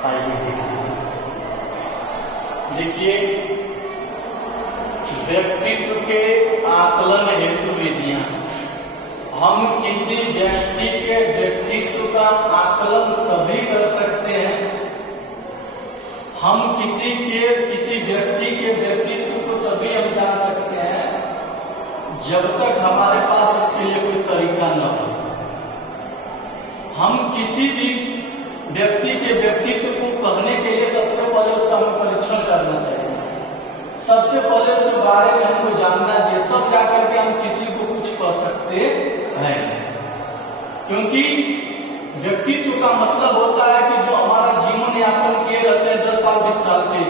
आइए देखिए, व्यक्तित्व के आकलन हेतु विधियां। हम किसी व्यक्ति के व्यक्तित्व का आकलन तभी कर सकते हैं, हम किसी व्यक्ति के व्यक्तित्व को तभी हम जान सकते हैं जब तक हमारे पास उसके लिए कोई तरीका न हो। हम किसी भी व्यक्ति के व्यक्तित्व को कहने के लिए सबसे पहले उसका हमें परीक्षण करना चाहिए, सबसे पहले उसके बारे में हमको जानना चाहिए, तब जाकर के हम किसी को कुछ कह सकते हैं। क्योंकि व्यक्तित्व का मतलब होता है कि जो हमारा जीवन यापन किए रहते हैं 10 साल 20 साल के,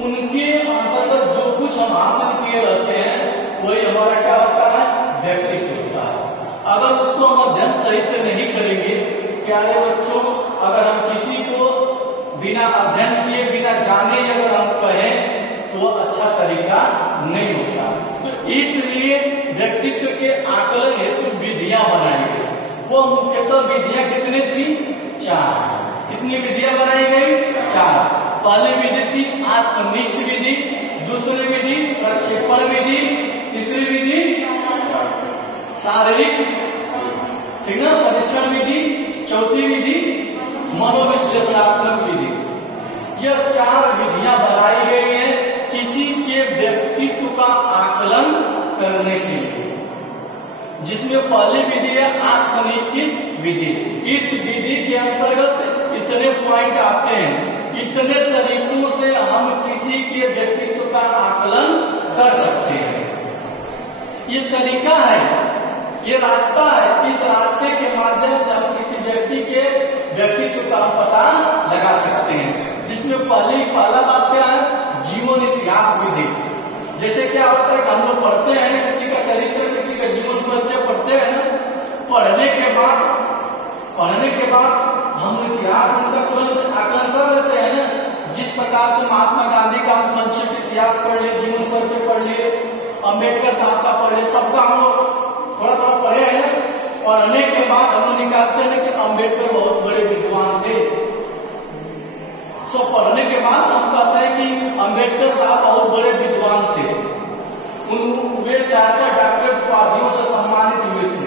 उनके अंतर्गत जो कुछ हम हासिल किए रहते हैं वही हमारा क्या होता है, व्यक्तित्व होता है। अगर उसको हम अध्ययन सही से नहीं करेंगे, प्यारे बच्चों, अगर हम किसी को बिना अध्ययन किए बिना जाने अगर हम कहें तो अच्छा तरीका नहीं होता। तो इसलिए व्यक्तित्व के आकलन हेतु विधियां बनाई गई। वो मुख्यतः विधियां कितनी थी? 4। कितनी विधियां बनाई गई? 4। पहली विधि थी आत्मनिष्ठ विधि, दूसरी विधि प्रक्षेपण विधि, तीसरी विधि शारीरिक ठीक ना परीक्षण विधि, चौथी विधि मनोविश्लेषणात्मक विधि। यह 4 विधियां बनाई गई हैं किसी के व्यक्तित्व का आकलन करने के लिए, जिसमें पहली विधि है आत्मनिष्ठ विधि। इस विधि के अंतर्गत इतने पॉइंट आते हैं, इतने तरीकों से हम किसी के व्यक्तित्व का आकलन कर सकते हैं। ये तरीका है, ये रास्ता है, इस रास्ते के माध्यम से हम किसी व्यक्ति के व्यक्तित्व का पता लगा सकते हैं। जिसमें पहला बात क्या है? जीवन इतिहास विधि। जैसे क्या होता है कि हम लोग पढ़ते हैं ना, किसी का चरित्र, किसी का जीवन परिचय पढ़ते हैं ना, पढ़ने के बाद हम इतिहास उनका तुरंत आकलन कर लेते हैं ना। जिस प्रकार से महात्मा गांधी का हम संक्षिप्त इतिहास पढ़ लिए, जीवन परिचय पढ़ लिए, अम्बेडकर साहब का पढ़ लिए, सबका हम लोग थोड़ा थोड़ा पढ़े हैं। पढ़ने के बाद हम लोग निकालते हैं कि अम्बेडकर बहुत बड़े विद्वान थे। पढ़ने के बाद हम कहते हैं कि अम्बेडकर साहब बहुत बड़े विद्वान थे, वे 4 डॉक्टरेट उपाधियों से सम्मानित हुए थे।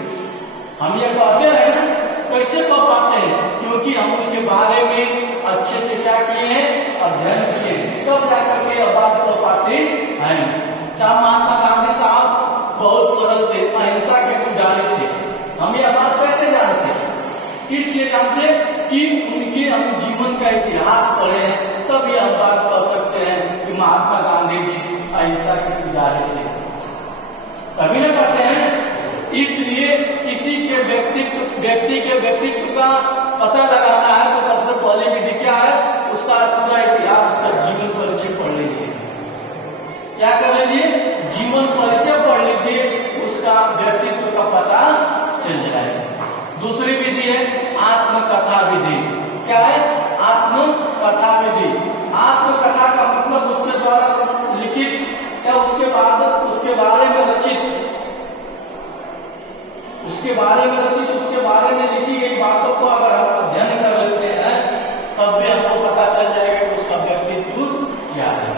हम ये कहते हैं ना, कैसे कह पाते हैं? क्योंकि हम उनके बारे में अच्छे से क्या किए हैं? अध्ययन किए, तब जाकर के यह बात कह पाते हैं। चाहे महात्मा गांधी साहब बहुत सरल थे, अहिंसा के पुजारी थे, हम यह बात कैसे जानते हैं? इसलिए जानते कि उनके हम जीवन का इतिहास पढ़े हैं, तब ये हम बात कर सकते हैं कि महात्मा गांधी जी अहिंसा के पुजारी थे, तभी ना कहते हैं। इसलिए किसी के व्यक्ति के व्यक्तित्व का पता लगाना है तो सबसे पहली विधि क्या है? उसका पूरा इतिहास, उसका जीवन परिचय पढ़ लीजिए। क्या कर लीजिए? जीवन परिचय पढ़ लीजिए, उसका व्यक्तित्व का पता चल जाएगा। दूसरी विधि है आत्मकथा विधि। क्या है? आत्मकथा विधि। आत्मकथा का मतलब उसके द्वारा लिखित या उसके बारे में रचित, उसके बारे में लिखी गई बातों को अगर हम अध्ययन कर लेते हैं, तब भी हमको पता चल जाएगा कि उसका व्यक्तित्व क्या है।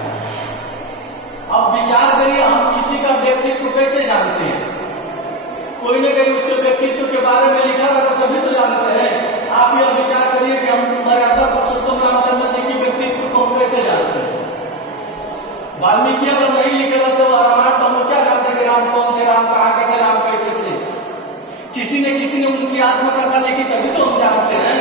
अब विचार करिए, हम किसी का व्यक्तित्व कैसे जानते हैं? कोई न कहीं उसके व्यक्तित्व के बारे में लिखा रहता तभी तो जानते हैं। आप यह विचार करिए कि हम मर्यादा पुरुषोत्तम रामचंद्र जी के व्यक्तित्व को हम कैसे जानते हैं? वाल्मीकि अगर नहीं लिखे रहते वो रामायण, तो हम क्या जानते हैं कि राम कौन थे, राम कहाँ के थे, राम कैसे थे? किसी ने उनकी आत्मकथा लिखी तभी तो हम जानते हैं।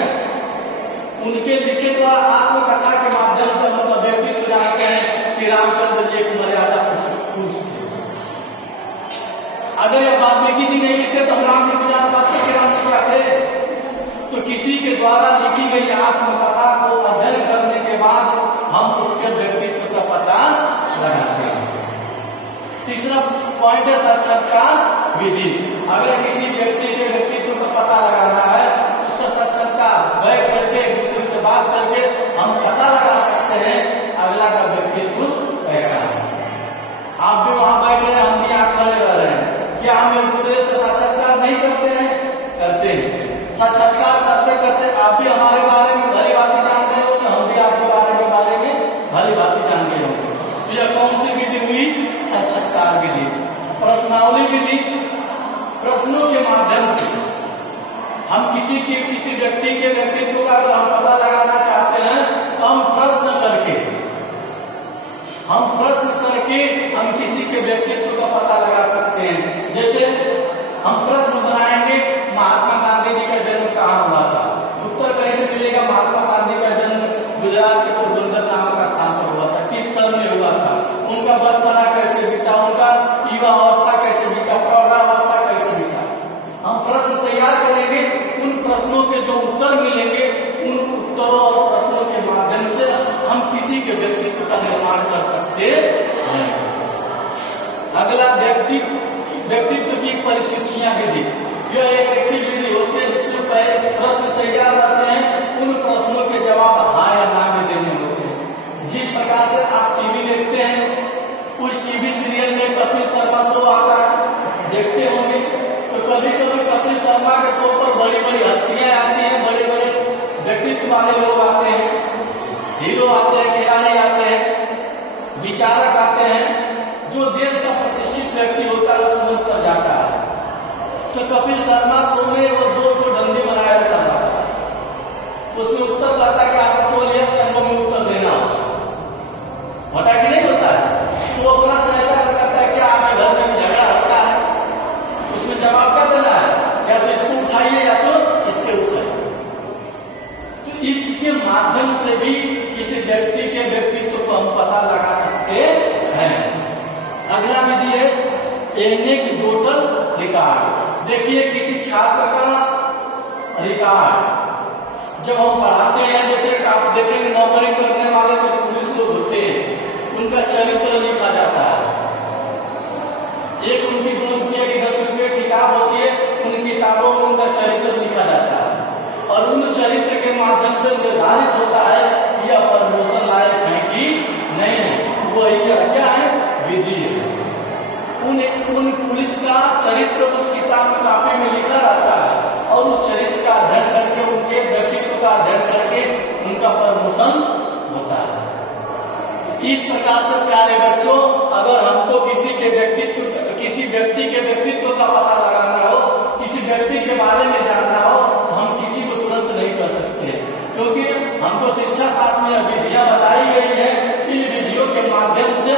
उनके लिखे द्वारा आत्मकथा के माध्यम से हम उनका व्यक्तित्व जानते हैं कि रामचंद्र जी एक मर्यादा पुरुष थे। अगर यह वाल्मीकि जी नहीं लिखते तो हम राम जी को जान पाते कि राम जी क्या थे? तो किसी के द्वारा लिखी गई आत्मकथा को अध्ययन करने के बाद हम उसके व्यक्तित्व का पता लगाते हैं। तीसरा पॉइंट है साक्षात्कार विधि। अगर किसी व्यक्ति के व्यक्तित्व का पता लगाना है, उसका साक्षात्कार बैठ करके दूसरे से बात करके हम पता लगा सकते हैं अगला का व्यक्तित्व कैसा है। आप भी वहां बैठ रहे हैं, हम भी यहाँ खड़े रह रहे हैं, क्या हम एक दूसरे से साक्षात्कार नहीं करते हैं? करते हैं। साक्षात्कार करते करते आप भी हमारे बारे में भली बात जानते प्रश्नावली विधि, प्रश्नों के माध्यम से हम किसी व्यक्ति के व्यक्तित्व का अगर हम पता लगाना चाहते हैं तो हम प्रश्न करके हम किसी के व्यक्तित्व का पता लगा सकते हैं। जैसे हम प्रश्न बनाएंगे, महात्मा गांधी जी का जन्म कहाँ हुआ था? उत्तर कहीं से मिलेगा? महात्मा गांधी का जन्म गुजरात के पोरबंदर नामक स्थान पर हुआ था। किस सन में हुआ था? उनका बचपना कैसे बीता? उनका युवा अवस्था कैसे बीता? प्रौढ़ावस्था कैसे बीता? हम प्रश्न तैयार करेंगे, उन प्रश्नों के जो उत्तर मिलेंगे, उन उत्तरों और प्रश्नों के माध्यम से हम किसी के व्यक्तित्व का निर्माण कर सकते हैं। अगला व्यक्तित्व की परिस्थितियां विधि। यह एक ऐसी विधि होती है जिसमें पहले प्रश्न तैयार रहते हैं, उन प्रश्नों के जवाब हाँ या ना में देने होते हैं। जिस प्रकार से आप टीवी देखते हैं, उस टीवी सीरियल में कपिल शर्मा शो आता है, देखते होंगे, तो कभी कभी कपिल शर्मा के शो पर बड़ी बड़ी हस्तियां आती हैं, बड़े बड़े व्यक्तित्व वाले लोग आते हैं, हीरो आते हैं, खिलाड़ी आते हैं, विचारक आते हैं, जो देश का प्रतिष्ठित व्यक्ति होता है उस मंच पर जाता है। तो कपिल शर्मा शो में वो दो डंडी बनाए रखा था, उसमें उत्तर आता है कि आपको यह संभव में उत्तर देना होता है कि नहीं होता है। तो वो प्रश्न ऐसा करता है कि आपके घर में झगड़ा होता है, उसमें जवाब क्या देना है? या तो इसको उठाइए या तो इसके उठाइए। तो इसके माध्यम से भी किसी व्यक्ति के व्यक्तित्व को हम पता लगा सकते हैं। अगला विधि है एनेक्डोटल रिकॉर्ड। देखिए किसी छात्र का रिकॉर्ड जब हम पढ़ाते हैं, जैसे आप देखेंगे नौकरी करने वाले जो पुलिस लोग होते हैं, उनका चरित्र लिखा जाता है। एक उनकी 2 रुपये की 10 रुपये किताब होती है, उन किताबों में उनका चरित्र लिखा जाता है और उन चरित्र के माध्यम से निर्धारित होता है कि यह प्रमोशन लायक है कि नहीं। वही क्या है? विधि है। उन पुलिस का चरित्र उस किताब में कापी में लिखा रहता है और उस चरित्र का अध्ययन करके, उनके व्यक्तित्व का अध्ययन करके उनका प्रमोशन होता है। इस प्रकार से प्यारे बच्चों, अगर हमको किसी व्यक्ति के व्यक्तित्व का पता लगाना हो, किसी व्यक्ति के बारे में जानना हो, तो हम किसी को तुरंत नहीं कर सकते, क्योंकि हमको शिक्षा शास्त्र में विधियां बताई गई है। इन विधियों के माध्यम से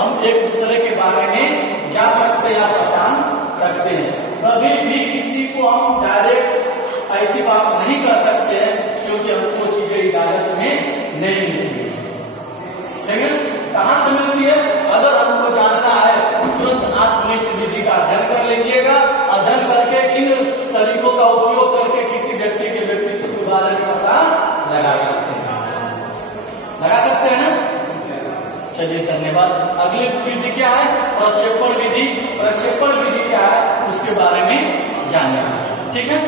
हम एक दूसरे के बारे में जान सकते हैं या पहचान सकते हैं। कभी भी किसी को हम डायरेक्ट ऐसी बात नहीं कर सकते हैं, क्योंकि हमको चीजें इजाजत में नहीं मिलती। लेकिन कहां से मिलती है? अगर हमको जानना है, तुरंत आत्मनिष्ठ विधि का अध्ययन कर लीजिएगा। अध्ययन करके इन तरीकों का उपयोग करके किसी व्यक्ति के व्यक्तित्व के बारे में पता लगा सकते हैं। ना? चलिए धन्यवाद। अगली विधि क्या है? प्रक्षेपण विधि। प्रक्षेपण विधि क्या है उसके बारे में जानना है। ठीक है।